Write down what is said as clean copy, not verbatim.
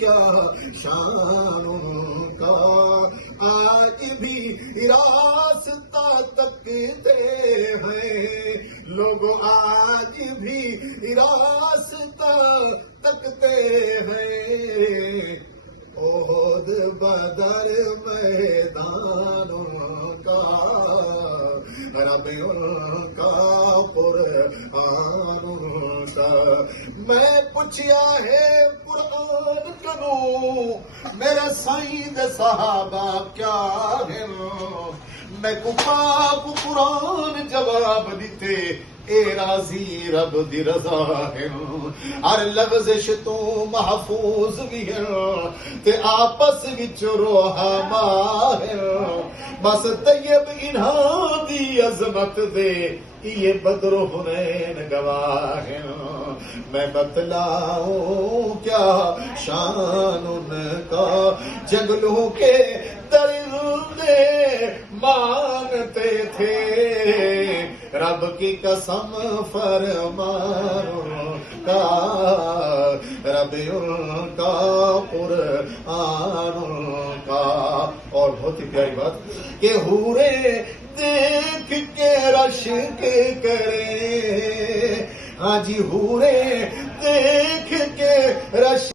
کیا شان ان کا، آج بھی راستہ تکتے ہیں لوگ، آج بھی راستہ تکتے ہیں، احد بدر میدان ان کا، رب ان کا قرآن ان کا۔ میں پوچھیا ہے قرآن کنوں میرے سائیں دے صحابہ کیا ہے، میں کو پاک قرآن جواب دیتے، اے راضی رب دی رضا ہے، ہر لفظش تو محفوظ بھی ہے تے آپس وچ روحما ہے، بس طیب انہاں دی عظمت دے یہ بدر حنین گواہ ہے، میں بتلاؤں کیا شان ان کا، جنگلوں کے درندے مانتے تھے رب کی قسم فرمان کا، رب ان کا قرآن کا۔ اور بہت ہی پیاری بات کہ حورے دیکھ کے رشک کرے، ہاں جی حورے دیکھ کے رشک